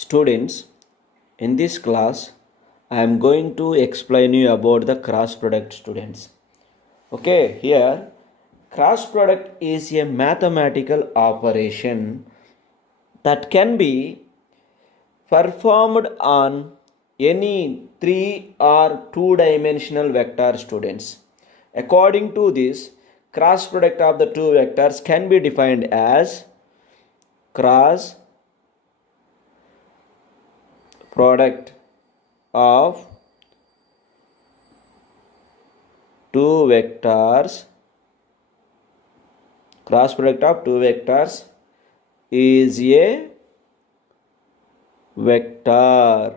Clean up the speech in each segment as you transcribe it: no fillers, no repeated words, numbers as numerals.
Students, in this class, I am going to explain you about the cross product, students. Okay, here cross product is a mathematical operation that can be performed on any 3 or 2-dimensional vector, students. According to this, cross product of the two vectors can be defined as cross product of two vectors. Cross product of two vectors is a vector.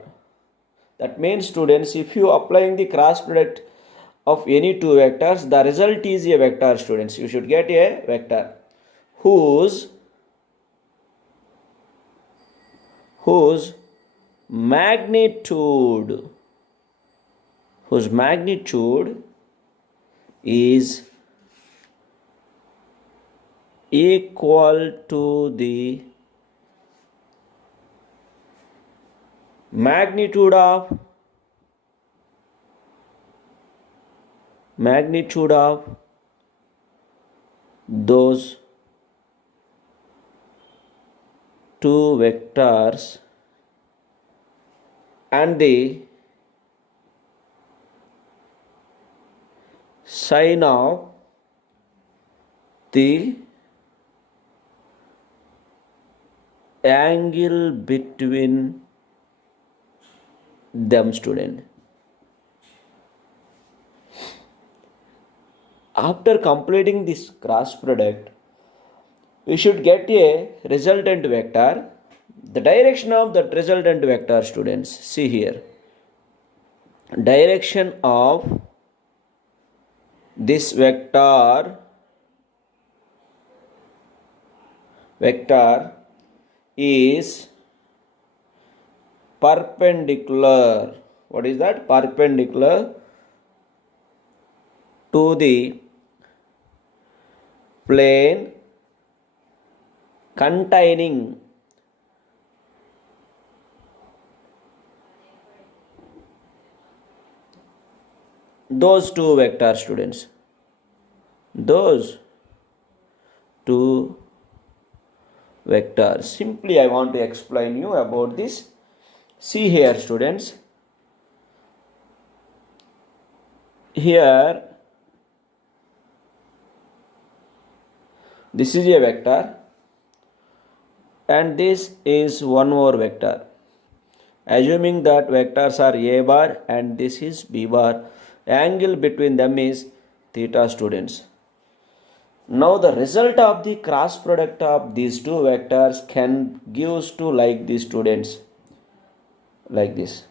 That means, students, if you applying the cross product of any two vectors, the result is a vector, students. You should get a vector whose magnitude is equal to the magnitude of those two vectors and the sine of the angle between them, student. After completing this cross product, we should get a resultant vector. The direction of that resultant vector, students, see here. Direction of this vector is perpendicular. What is that? Perpendicular to the plane containing those two vectors, students. Those two vectors. Simply I want to explain you about this. See here, students. Here this is a vector and this is one more vector. Assuming that vectors are a bar and this is b bar, angle between them is theta, students. Now the result of the cross product of these two vectors can gives to like these, students, like this.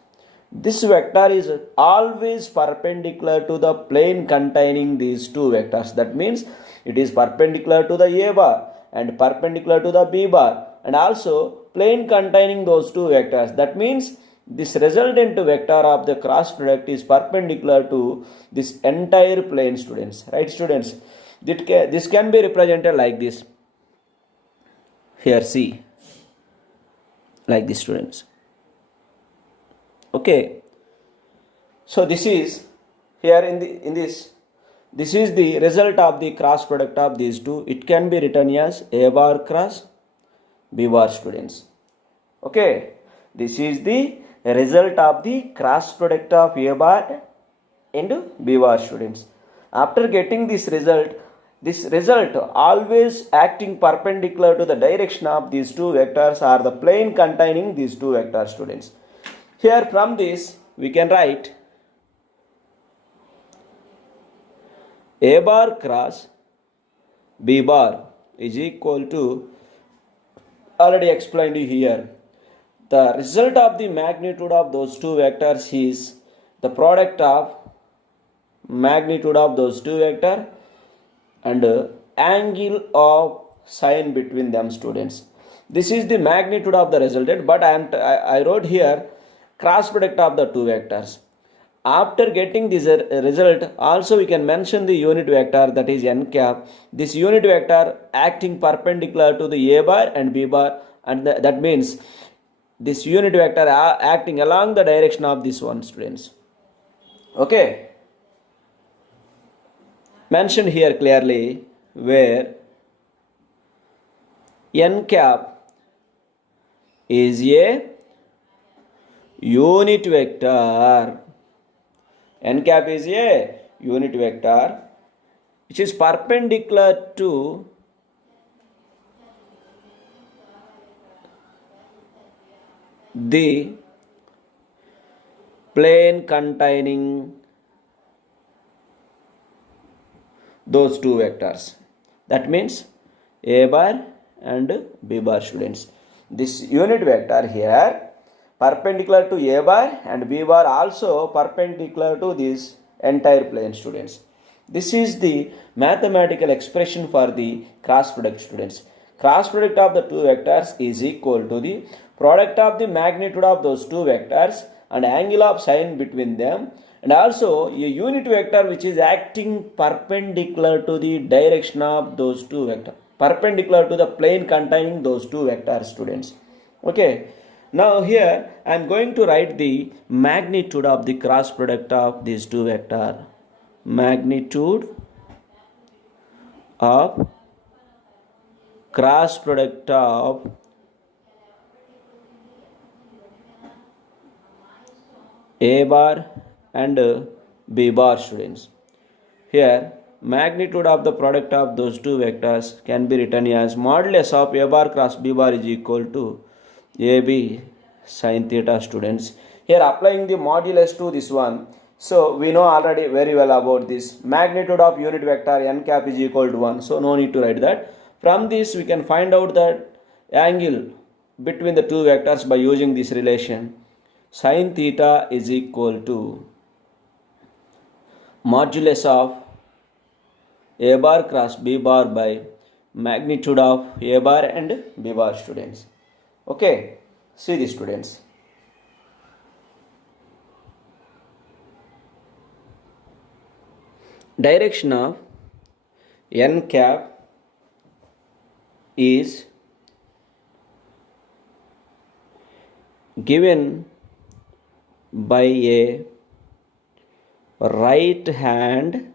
This vector is always perpendicular to the plane containing these two vectors. That means it is perpendicular to the a bar and perpendicular to the b bar and also plane containing those two vectors. That means this resultant vector of the cross product is perpendicular to this entire plane, students. Right, students? This can be represented like this. Here, see, like this, students. Okay. So this is here in this. This is the result of the cross product of these two. It can be written as a bar cross b bar, students. Okay. This is the result of the cross product of a bar and b bar, students. After getting this result always acting perpendicular to the direction of these two vectors or the plane containing these two vectors, students. Here from this we can write a bar cross b bar is equal to, already explained you here, the result of the magnitude of those two vectors is the product of magnitude of those two vectors and angle of sine between them, students. This is the magnitude of the resultant, but I wrote here cross product of the two vectors. After getting this result, also we can mention the unit vector, that is n cap. This unit vector acting perpendicular to the a bar and b bar, and that means this unit vector acting along the direction of this one, students. Okay, mentioned here clearly where n cap is a unit vector. N cap is a unit vector which is perpendicular to the plane containing those two vectors. That means A bar and B bar, students. This unit vector here perpendicular to A bar and B bar also perpendicular to this entire plane, students. This is the mathematical expression for the cross product, students. Cross product of the two vectors is equal to the product of the magnitude of those two vectors and angle of sine between them, and also a unit vector which is acting perpendicular to the direction of those two vectors, perpendicular to the plane containing those two vectors, students. Okay, now here I am going to write the magnitude of the cross product of these two vectors. Magnitude of cross product of A bar and B bar, students. Here magnitude of the product of those two vectors can be written as modulus of A bar cross B bar is equal to AB sin theta, students. Here applying the modulus to this one, so we know already very well about this. Magnitude of unit vector n cap is equal to 1, so no need to write that. From this we can find out that angle between the two vectors by using this relation. Sin theta is equal to modulus of A bar cross B bar by magnitude of A bar and B bar, students. Okay, see this, students. Direction of n cap is given by a right hand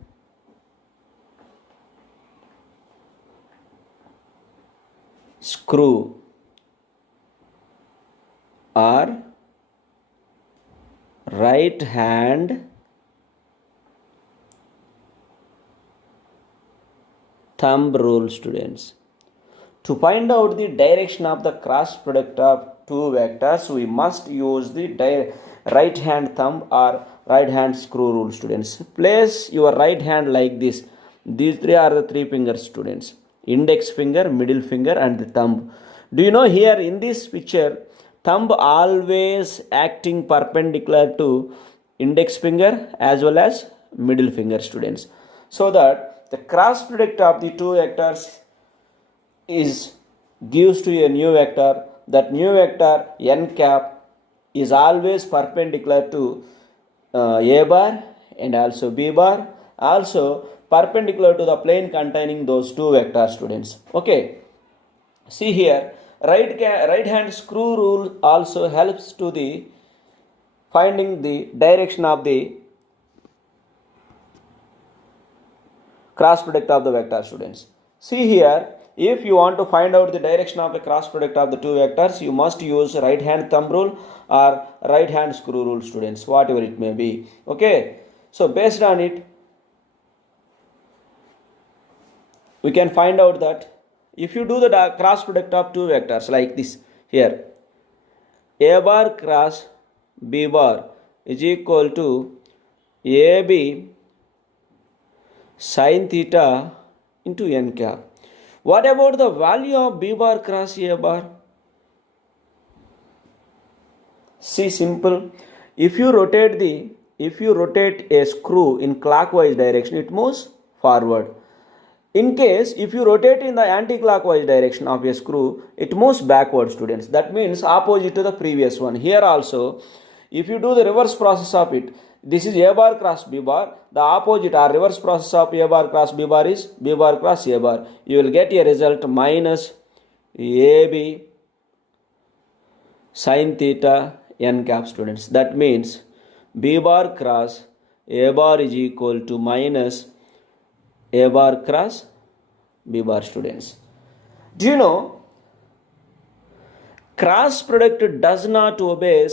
screw or right hand thumb rule, students. To find out the direction of the cross product of two vectors, we must use the right hand thumb or right hand screw rule, students. Place your right hand like this. These three are the three fingers, students. Index finger, middle finger and the thumb. Do you know here in this picture, thumb always acting perpendicular to index finger as well as middle finger, students. So that the cross product of the two vectors is gives to a new vector. That new vector n cap is always perpendicular to A bar and also B bar, also perpendicular to the plane containing those two vectors, students. Okay, see here, right hand screw rule also helps to the finding the direction of the cross product of the vector, students. See here, if you want to find out the direction of the cross product of the two vectors, you must use right hand thumb rule or right hand screw rule, students, whatever it may be. Okay, so based on it, we can find out that if you do the cross product of two vectors like this here, A bar cross B bar is equal to AB sin theta into n cap. What about the value of B bar cross A bar? See, simple. If you rotate a screw in clockwise direction, it moves forward. In case if you rotate in the anti-clockwise direction of a screw, it moves backward, students. That means opposite to the previous one. Here also, if you do the reverse process of it, this is A bar cross B bar. The opposite or reverse process of A bar cross B bar is B bar cross A bar. You will get a result minus AB sin theta n cap students. That means b bar cross a bar is equal to minus a bar cross b bar students. Do you know cross product does not obey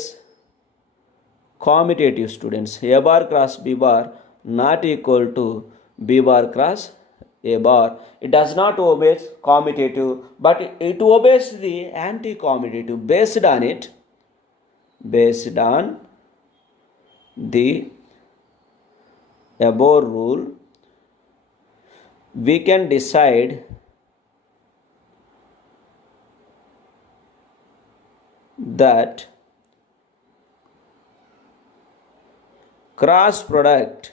commutative students? A bar cross b bar not equal to b bar cross a bar. It does not obey commutative, but it obeys the anti-commutative. Based on the above rule, we can decide that cross product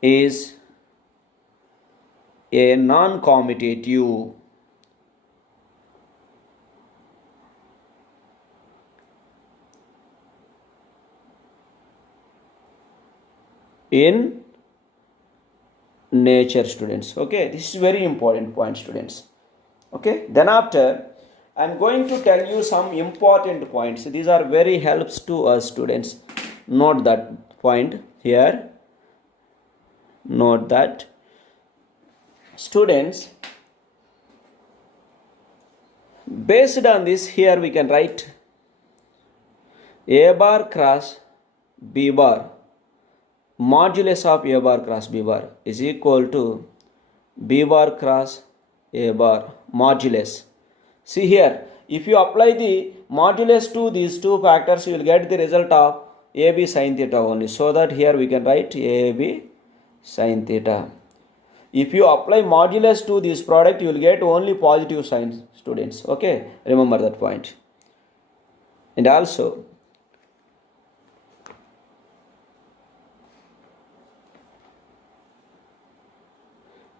is a non-commutative in nature students. Okay, this is very important point students. Okay, then after I'm going to tell you some important points. These are very helps to us students. Note that point here. Note that students, based on this, here we can write a bar cross b bar modulus of a bar cross b bar is equal to b bar cross a bar modulus. See here, if you apply the modulus to these two factors, you will get the result of ab sin theta only. So that here we can write ab sin theta. If you apply modulus to this product, you will get only positive signs students. Okay, remember that point. And also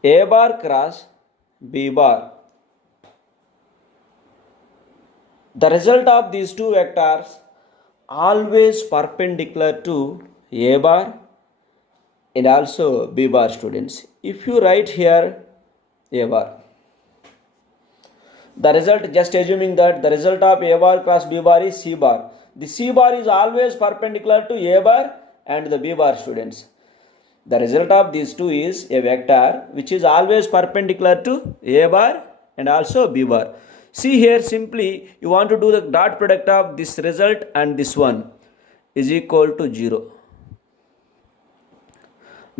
a bar cross b bar, the result of these two vectors always perpendicular to a bar and also b bar students. If you write here a bar, the result, just assuming that the result of a bar cross b bar is c bar, the c bar is always perpendicular to a bar and the b bar students. The result of these two is a vector which is always perpendicular to a bar and also b bar. See here, simply you want to do the dot product of this result and this one is equal to 0,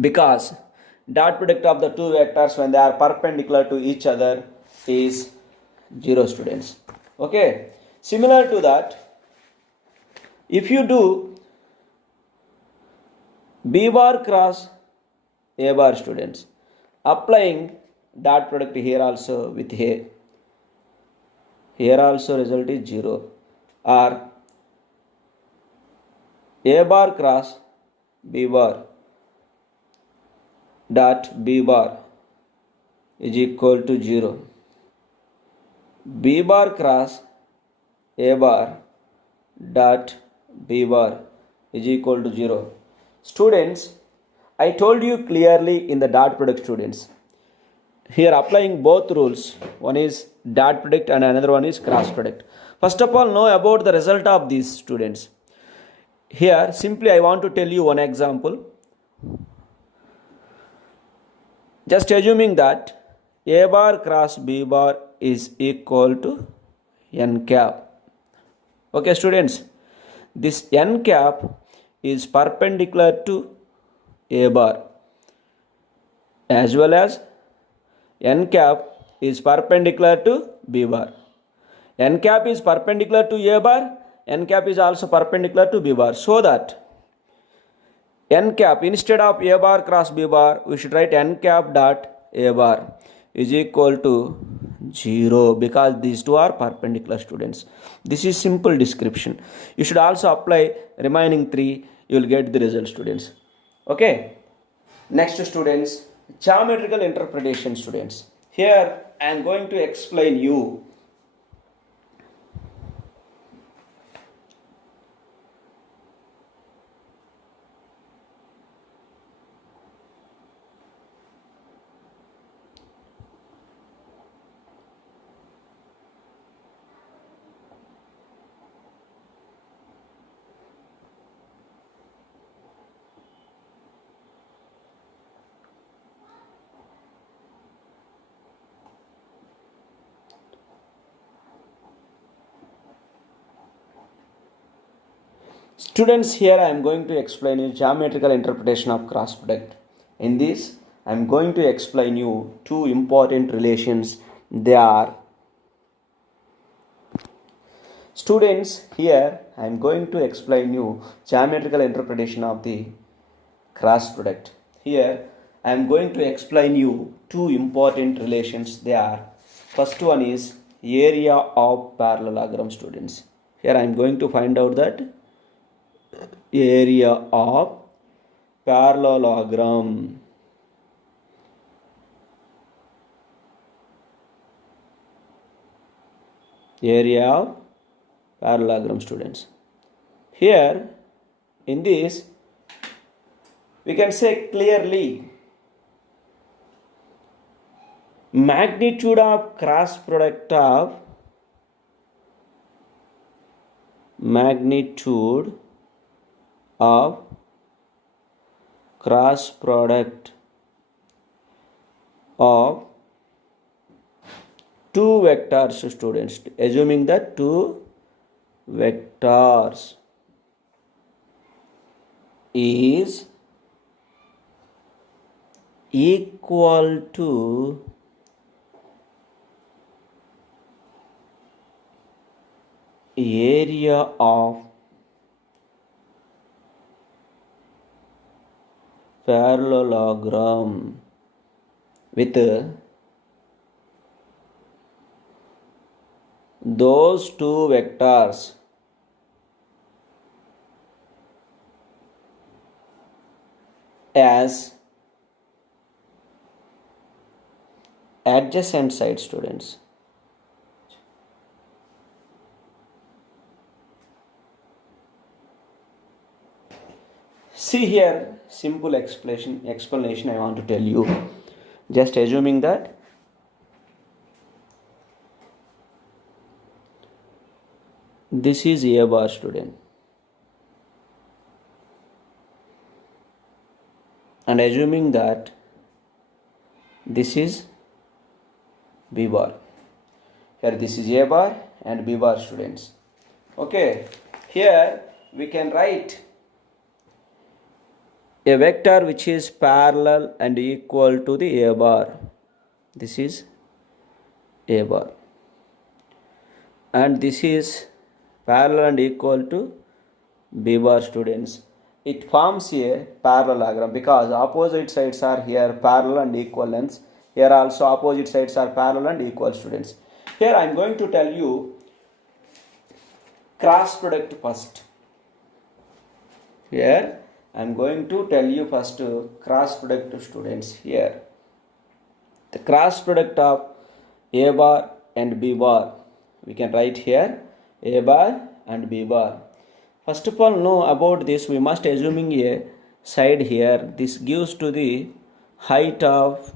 because dot product of the two vectors when they are perpendicular to each other is 0 students. Okay, similar to that, if you do b bar cross a bar students, applying dot product here also with a, here also result is 0, or a bar cross b bar dot b bar is equal to 0, b bar cross a bar dot b bar is equal to 0. Students, I told you clearly in the dot product students. Here applying both rules, one is dot product and another one is cross product. First of all, know about the result of these students. Here simply I want to tell you one example. Just assuming that a bar cross b bar is equal to n cap. Okay students, this n cap is perpendicular to a bar as well as n cap is perpendicular to b bar. N cap is perpendicular to a bar, n cap is also perpendicular to b bar. So that n cap, instead of a bar cross b bar, we should write n cap dot a bar is equal to 0, because these two are perpendicular students. This is simple description. You should also apply remaining 3, you will get the result students. Okay, next students, geometrical interpretation students. Here I am going to explain you Students, here I am going to explain you geometrical interpretation of cross product. In this, I am going to explain you two important relations. They are, students, here I am going to explain you geometrical interpretation of the cross product. Here I am going to explain you two important relations. They are, first one is area of parallelogram, students. Here I am going to find out that area of parallelogram. Area of parallelogram, students. Here in this we can say clearly magnitude of cross product of cross product of two vectors, students, assuming that two vectors is equal to area of parallelogram with those two vectors as adjacent side, students. See here, simple explanation I want to tell you. Just assuming that this is A bar, student, and assuming that this is B bar. Here this is A bar and B bar, students. Okay, here we can write a vector which is parallel and equal to the A bar. This is A bar, and this is parallel and equal to B bar, students. It forms a parallelogram because opposite sides are here parallel and equal lengths. Here also opposite sides are parallel and equal, students. Here I am going to tell you cross product first. Here I am going to tell you first cross product, students. Here the cross product of A bar and B bar, we can write here A bar and B bar. First of all, know about this, we must assuming a side here. This gives to the height of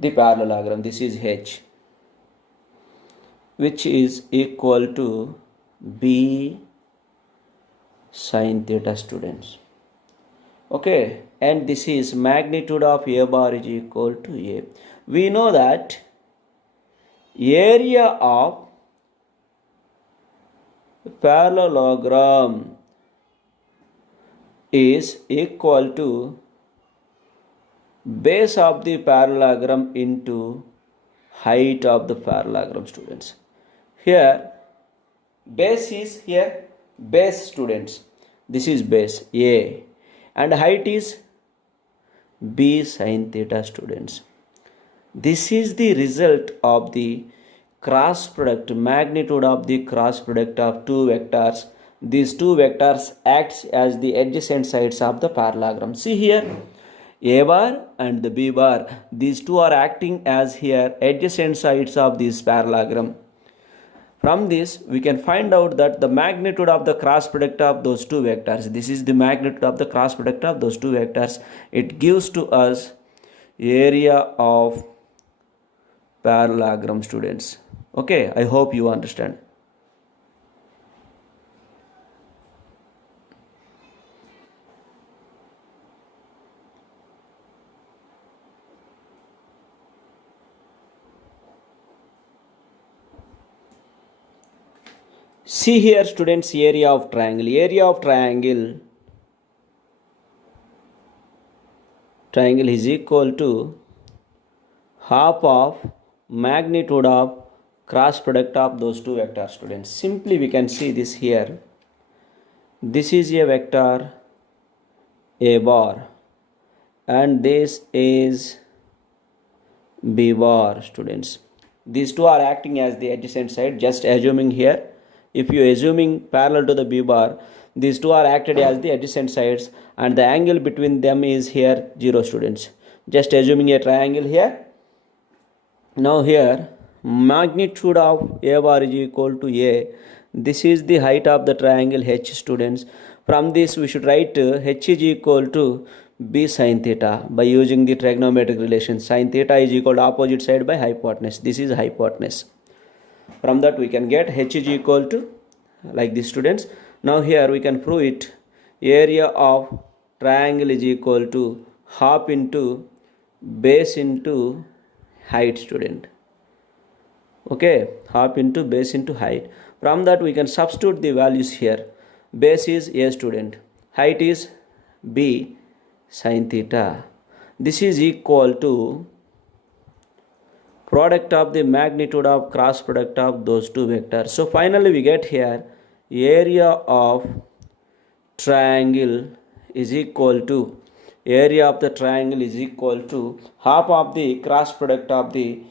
the parallelogram. This is H, which is equal to B sin theta, students. Okay, and this is magnitude of A bar is equal to A. We know that area of parallelogram is equal to base of the parallelogram into height of the parallelogram, students. Here base is here base, students. This is base A and height is B sin theta, students. This is the result of the cross product, magnitude of the cross product of two vectors. These two vectors acts as the adjacent sides of the parallelogram. See here, A bar and the B bar, these two are acting as here adjacent sides of this parallelogram. From this we can find out that the magnitude of the cross product of those two vectors, this is the magnitude of the cross product of those two vectors. It gives to us area of parallelogram, students. Okay, I hope you understand. See here students, area of triangle. Area of triangle is equal to half of magnitude of cross product of those two vectors students. Simply we can see this here. This is a vector A bar and this is B bar students. These two are acting as the adjacent side. Just assuming here, if you assuming parallel to the B bar, these two are acted as the adjacent sides and the angle between them is here 0 students. Just assuming a triangle here. Now here magnitude of A bar is equal to A. This is the height of the triangle H students. From this we should write H is equal to B sin theta by using the trigonometric relation. Sin theta is equal to opposite side by hypotenuse. This is hypotenuse. From that we can get H is equal to like this students. Now here we can prove it. Area of triangle is equal to half into base into height student. Okay, half into base into height. From that we can substitute the values here. Base is A student, height is B sin theta. This is equal to product of the magnitude of cross product of those two vectors. So finally we get here area of triangle is equal to half of the cross product of the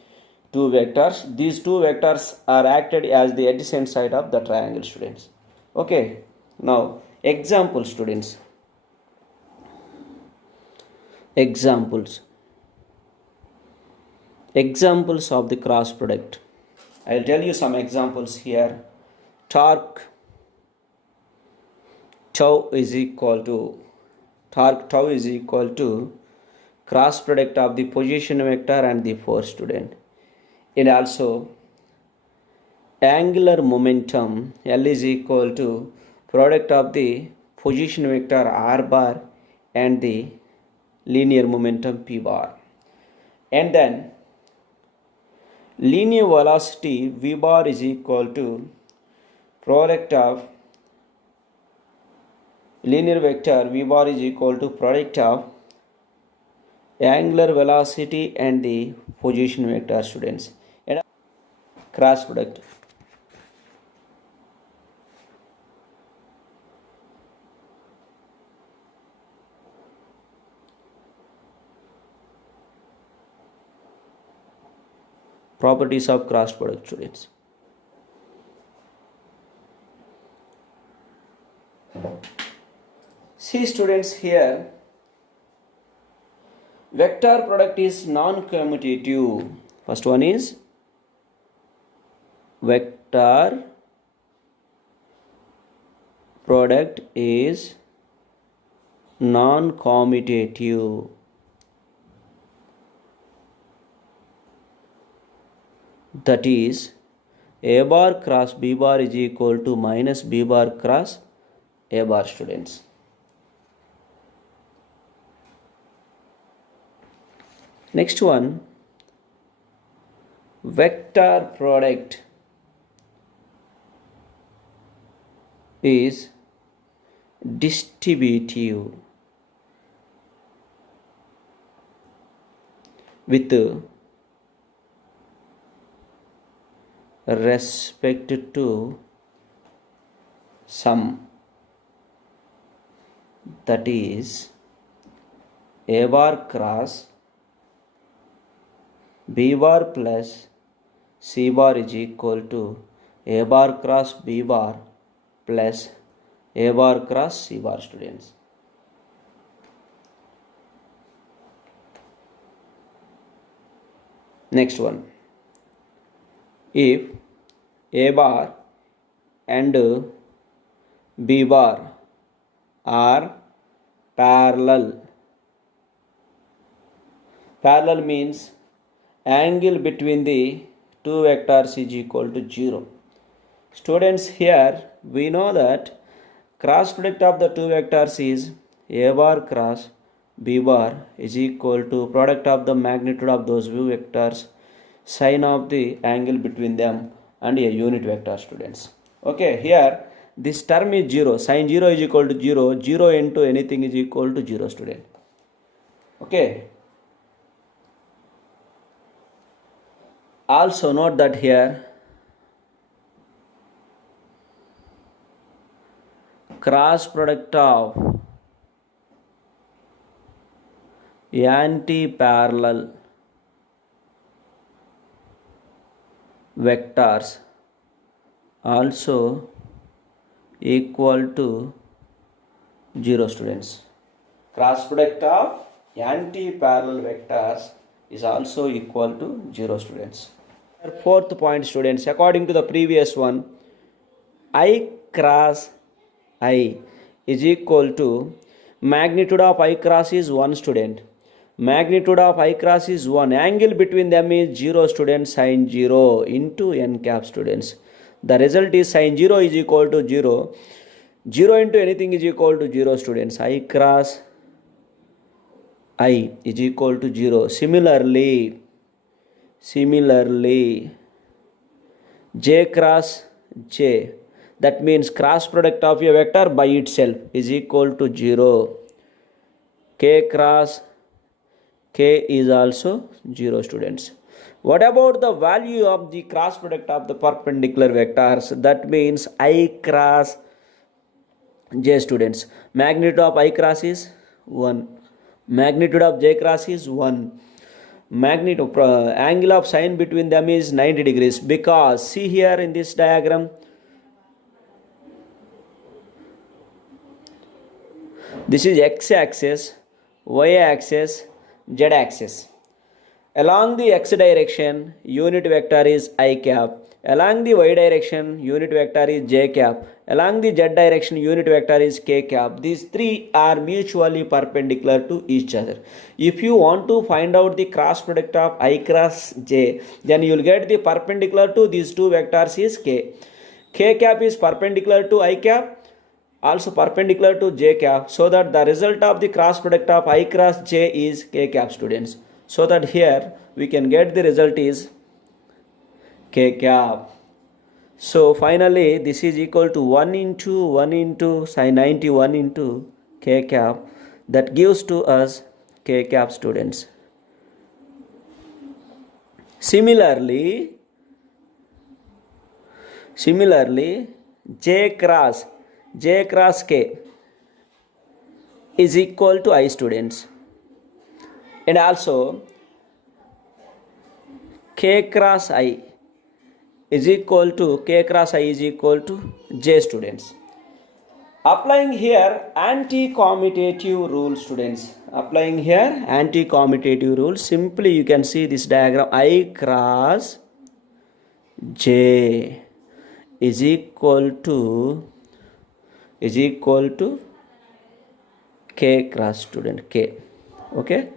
two vectors. These two vectors are acted as the adjacent side of the triangle students. Okay, now example students. Examples of the cross product. I'll tell you some examples here. Torque tau is equal to cross product of the position vector and the force student. And also angular momentum L is equal to product of the position vector R bar and the linear momentum P bar. And then linear velocity V bar is equal to product of linear vector V bar is equal to product of angular velocity and the position vector students. And cross product. Properties of cross product students. See students here, vector product is non-commutative. First one is vector product is non-commutative. That is A bar cross B bar is equal to minus B bar cross A bar students. Next one, vector product is distributive with respect to sum, that is A bar cross B bar plus C bar is equal to A bar cross B bar plus A bar cross C bar students. Next one, if A bar and B bar are parallel. Parallel means angle between the two vectors is equal to 0. Students, here we know that cross product of the two vectors is A bar cross B bar is equal to product of the magnitude of those two vectors, sine of the angle between them and a unit vector students. Okay, here this term is 0. Sin 0 is equal to 0. 0 into anything is equal to 0, student. Okay. Also note that here cross product of anti-parallel vectors also equal to 0, students. Cross product of anti-parallel vectors is also equal to 0, students. Fourth point, students, according to the previous one, I cross I is equal to magnitude of I cross is 1, student. Magnitude of I cross is 1. Angle between them is 0, students. Sin 0 into n cap, students. The result is sin 0 is equal to 0. 0 into anything is equal to 0, students. I cross I is equal to 0. Similarly, J cross J, that means cross product of a vector by itself is equal to 0. K cross K is also 0, students. What about the value of the cross product of the perpendicular vectors? That means I cross J, students. Magnitude of I cross is 1. Magnitude of J cross is 1. Magnitude angle of sine between them is 90 degrees, because see here in this diagram, this is x axis, y axis, z axis. Along the x direction, unit vector is I cap. Along the y direction, unit vector is j cap. Along the z direction, unit vector is k cap. These three are mutually perpendicular to each other. If you want to find out the cross product of I cross j, then you will get the perpendicular to these two vectors is k. K cap is perpendicular to I cap, also perpendicular to j cap, so that the result of the cross product of I cross j is k cap, students. So that here we can get the result is k cap. So finally this is equal to 1 into sin 91 into k cap, that gives to us k cap, students. Similarly j cross k is equal to I, students. And also k cross I is equal to j, students. Applying here anti-commutative rule, students. Applying here anti-commutative rule, simply you can see this diagram, I cross j is equal to k cross, student, k. Okay,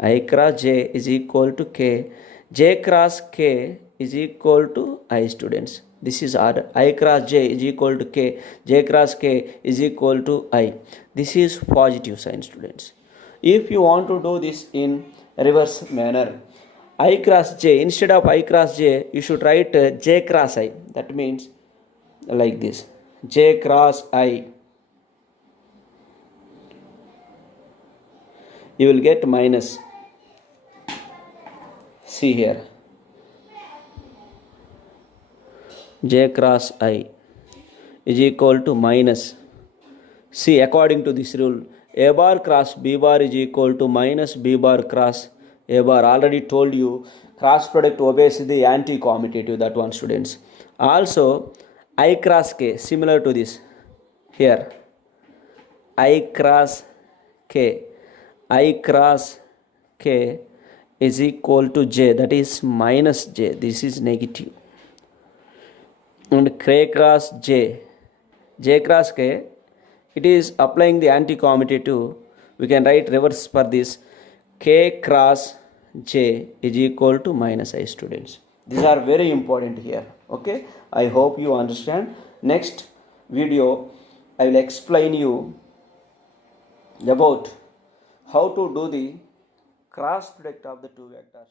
I cross j is equal to k. J cross k is equal to I, students. This is order. I cross j is equal to k. J cross k is equal to I. This is positive sign, students. If you want to do this in reverse manner, I cross j, instead of I cross j, you should write j cross I. That means like this, j cross I. You will get minus. See here, j cross I is equal to minus. See, according to this rule, a bar cross b bar is equal to minus b bar cross a bar. Already told you, cross product obeys the anti-commutative, that one, students. Also, I cross k, similar to this. Here, I cross k is equal to j, that is minus j. This is negative. And k cross j cross k, it is applying the anti-commutative. We can write reverse for this, k cross j is equal to minus I, students. These are very important here. Okay, I hope you understand. Next video I will explain you about how to do the cross product of the two vectors.